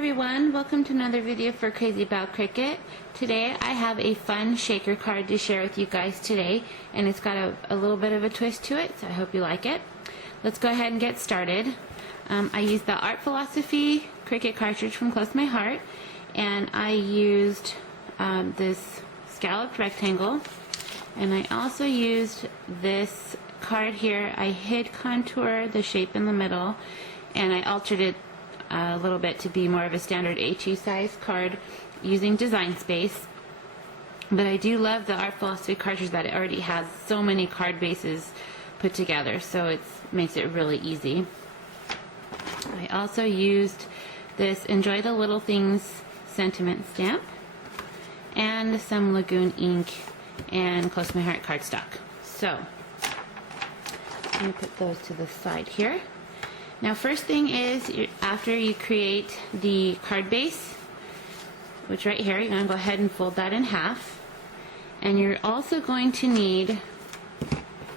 everyone, welcome to another video for Crazy About Cricut. Today I have a fun shaker card to share with you guys today, and it's got a little bit of a twist to it, so I hope you like it. Let's go ahead and get started. I used the Art Philosophy Cricut cartridge from Close My Heart, and I used this scalloped rectangle, and I also used this card here. I hid contour the shape in the middle, and I altered it a little bit to be more of a standard A2 size card using Design Space. But I do love the Art Philosophy cartridge that it already has so many card bases put together, so it makes it really easy. I also used this Enjoy the Little Things sentiment stamp and some Lagoon ink and Close My Heart cardstock. So let me put those to the side here. Now, first thing is, after you create the card base, which right here, you're going to go ahead and fold that in half. And you're also going to need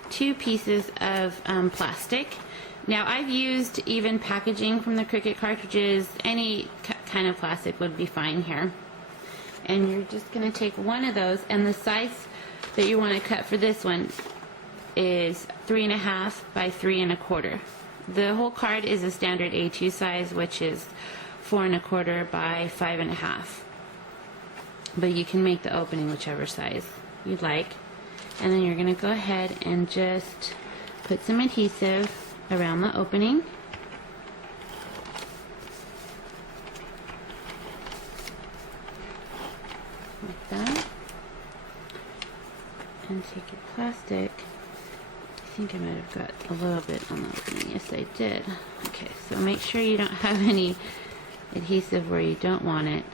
2 pieces of plastic. Now, I've used even packaging from the Cricut cartridges. Any kind of plastic would be fine here. And you're just going to take one of those, and the size that you want to cut for this one is 3.5 by 3 1/4. The whole card is a standard A2 size, which is 4 1/4 by 5 1/2. But you can make the opening whichever size you'd like. And then you're going to go ahead and just put some adhesive around the opening. Like that. And take your plastic. I think I might have got a little bit on the opening. Yes, I did. Okay, so make sure you don't have any adhesive where you don't want it.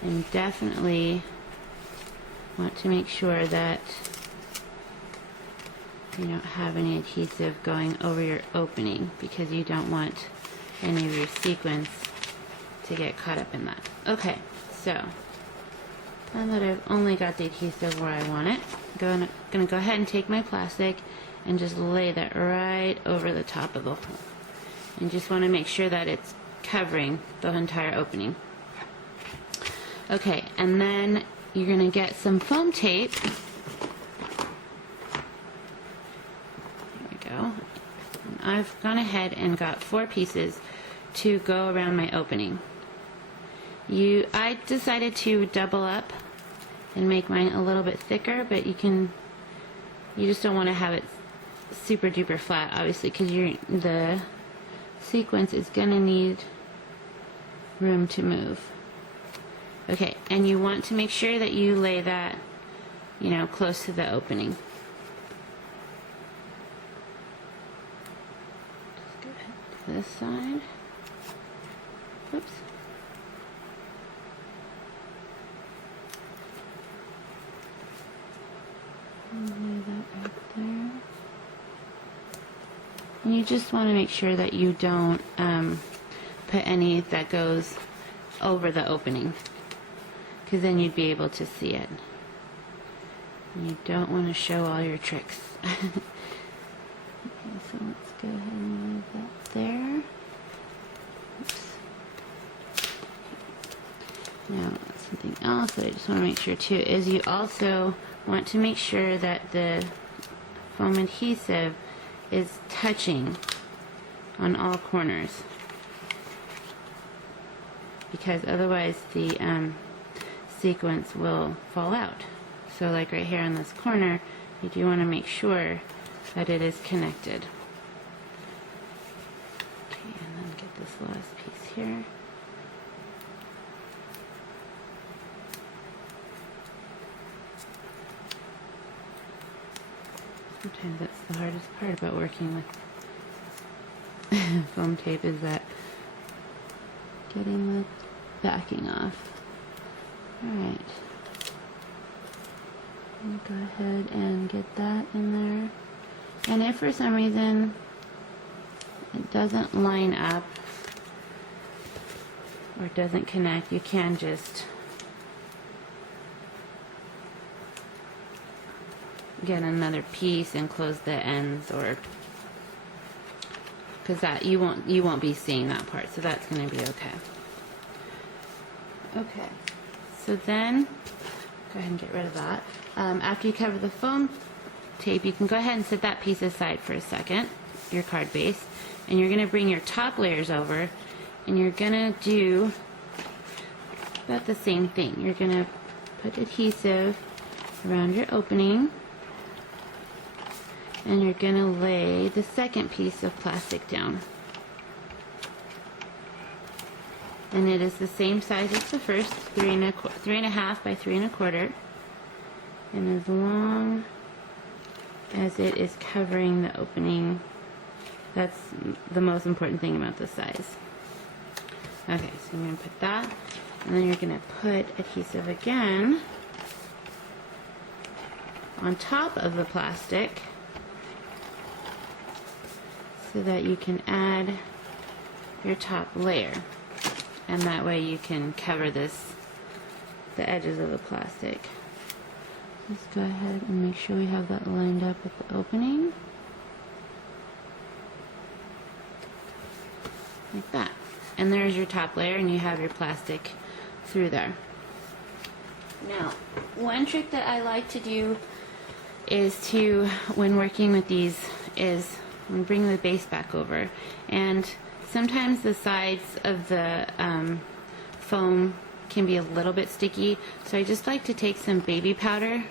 And definitely want to make sure that you don't have any adhesive going over your opening, because you don't want any of your sequins to get caught up in that. Okay, so now that I've only got the adhesive where I want it, I'm going to go ahead and take my plastic and just lay that right over the top of the hole. And just want to make sure that it's covering the entire opening. Okay, and then you're going to get some foam tape. There we go. And I've gone ahead and got 4 pieces to go around my opening. I decided to double up and make mine a little bit thicker, but you just don't want to have it super duper flat, obviously, because the sequence is going to need room to move. Okay, and you want to make sure that you lay that, close to the opening. Just go ahead to this side. Oops. And lay that right there. And you just want to make sure that you don't put any that goes over the opening, because then you'd be able to see it. And you don't want to show all your tricks. Okay, so let's go ahead and leave that there. Oops. Now, something else that I just want to make sure too is you also want to make sure that the foam adhesive is touching on all corners, because otherwise the sequence will fall out. So like right here on this corner, you do want to make sure that it is connected. Okay, and then get this last piece here. Sometimes that's the hardest part about working with foam tape, is that getting the backing off. Alright. Go ahead and get that in there. And if for some reason it doesn't line up or doesn't connect, you can just get another piece and close the ends, or because that you won't be seeing that part, so that's going to be okay. Okay, so then, go ahead and get rid of that. After you cover the foam tape, you can go ahead and set that piece aside for a second, your card base, and you're going to bring your top layers over, and you're going to do about the same thing. You're going to put adhesive around your opening, and you're going to lay the second piece of plastic down. And it is the same size as the first, 3.5 by 3.25, and as long as it is covering the opening, that's the most important thing about the size. Okay, so I'm going to put that, and then you're going to put adhesive again on top of the plastic so that you can add your top layer. And that way you can cover the edges of the plastic. Let's go ahead and make sure we have that lined up with the opening. Like that. And there's your top layer, and you have your plastic through there. Now, one trick that I like to do is when working with these, is bring the base back over. And sometimes the sides of the foam can be a little bit sticky, so I just like to take some baby powder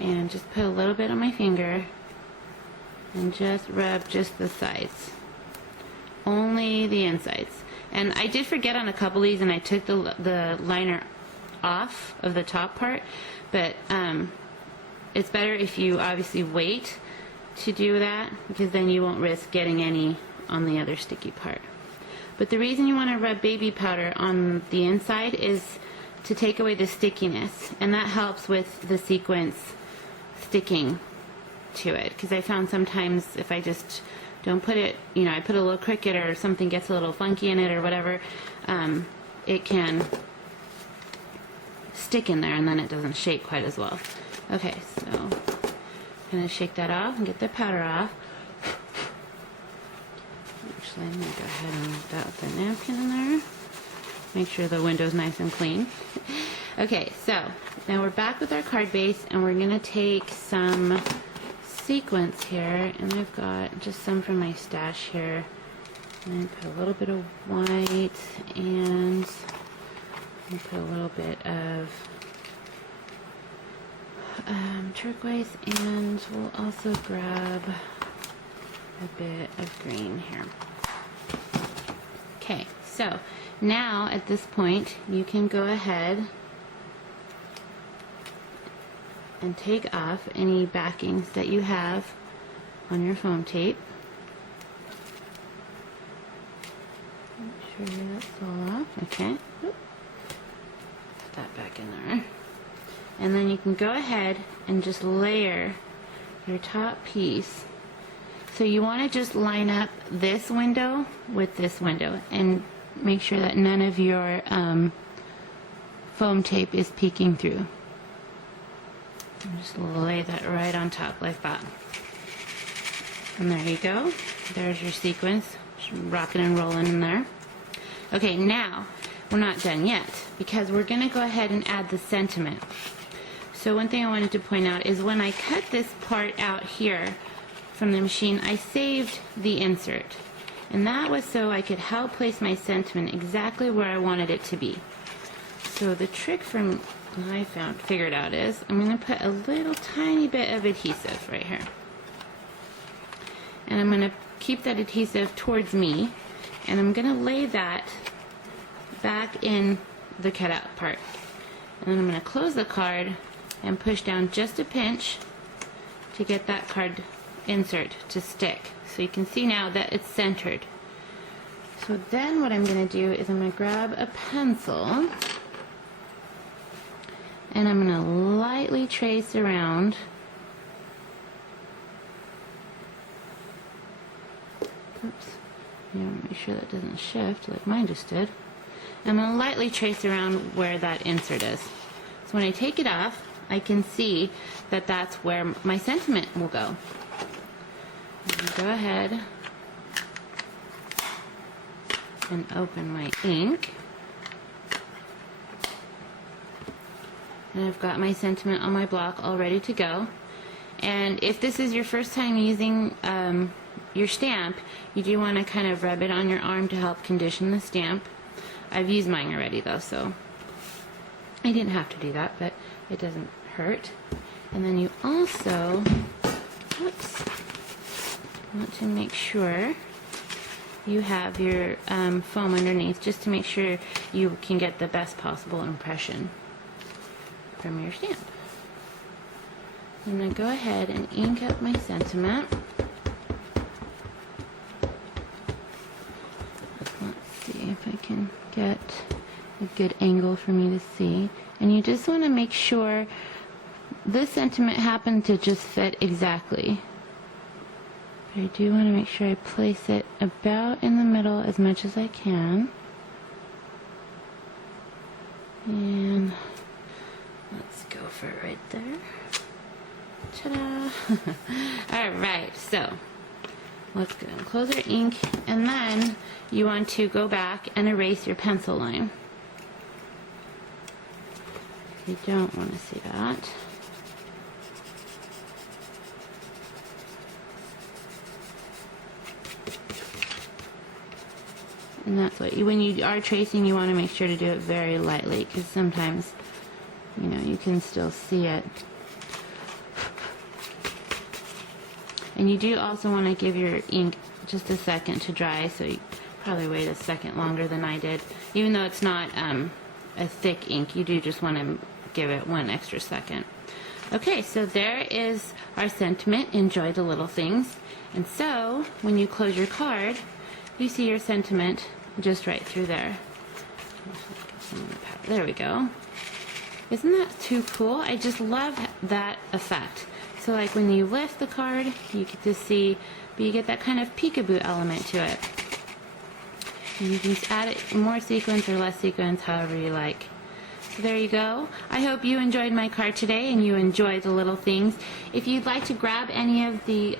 and just put a little bit on my finger and just rub just the sides, only the insides. And I did forget on a couple of these, and I took the liner off of the top part, but it's better if you obviously wait to do that, because then you won't risk getting any on the other sticky part. But the reason you want to rub baby powder on the inside is to take away the stickiness, and that helps with the sequence sticking to it, because I found sometimes if I just don't put it, I put a little Cricut or something gets a little funky in it or whatever, it can stick in there and then it doesn't shake quite as well. Okay, so I'm going to shake that off and get the powder off. Actually, I'm going to go ahead and leave that with the napkin in there. Make sure the window's nice and clean. Okay, so now we're back with our card base, and we're going to take some sequence here, and I've got just some from my stash here. And put a little bit of white, and put a little bit of turquoise, and we'll also grab a bit of green here. Okay, so now at this point you can go ahead and take off any backings that you have on your foam tape. Make sure that's all off. Okay. Put that back in there. And then you can go ahead and just layer your top piece. So you want to just line up this window with this window and make sure that none of your foam tape is peeking through. And just lay that right on top like that. And there you go. There's your sequence. Just rocking and rolling in there. Okay, now we're not done yet, because we're going to go ahead and add the sentiment. So one thing I wanted to point out is when I cut this part out here from the machine, I saved the insert. And that was so I could help place my sentiment exactly where I wanted it to be. So the trick I figured out is I'm going to put a little tiny bit of adhesive right here. And I'm going to keep that adhesive towards me, and I'm going to lay that back in the cutout part. And then I'm going to close the card and push down just a pinch to get that card insert to stick. So you can see now that it's centered. So then what I'm going to do is I'm going to grab a pencil, and I'm going to lightly trace around make sure that doesn't shift like mine just did. I'm going to lightly trace around where that insert is. So when I take it off, I can see that that's where my sentiment will go. Go ahead and open my ink. And I've got my sentiment on my block all ready to go. And if this is your first time using your stamp, you do want to kind of rub it on your arm to help condition the stamp. I've used mine already though, so I didn't have to do that, but it doesn't hurt. And then you also, oops, want to make sure you have your foam underneath, just to make sure you can get the best possible impression from your stamp. I'm going to go ahead and ink up my sentiment. Let's see if I can get a good angle for me to see. And you just want to make sure this sentiment happened to just fit exactly. But I do want to make sure I place it about in the middle as much as I can. And let's go for it right there. Ta-da! Alright, so let's go and close our ink, and then you want to go back and erase your pencil line. You don't want to see that. And that's what when you are tracing, you want to make sure to do it very lightly, because sometimes, you know, you can still see it. And you do also want to give your ink just a second to dry, so you probably wait a second longer than I did. Even though it's not a thick ink, you do just want to give it one extra second. Okay, so there is our sentiment, enjoy the little things. And so, when you close your card, you see your sentiment just right through there. There we go. Isn't that too cool? I just love that effect. So like when you lift the card, you get to see, but you get that kind of peekaboo element to it. And you can add it more sequins or less sequins, however you like. So there you go. I hope you enjoyed my card today and you enjoyed the little things. If you'd like to grab any of the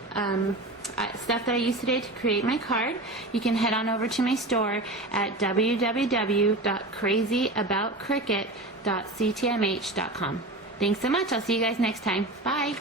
stuff that I used today to create my card, you can head on over to my store at www.crazyaboutcricut.ctmh.com. Thanks so much. I'll see you guys next time. Bye.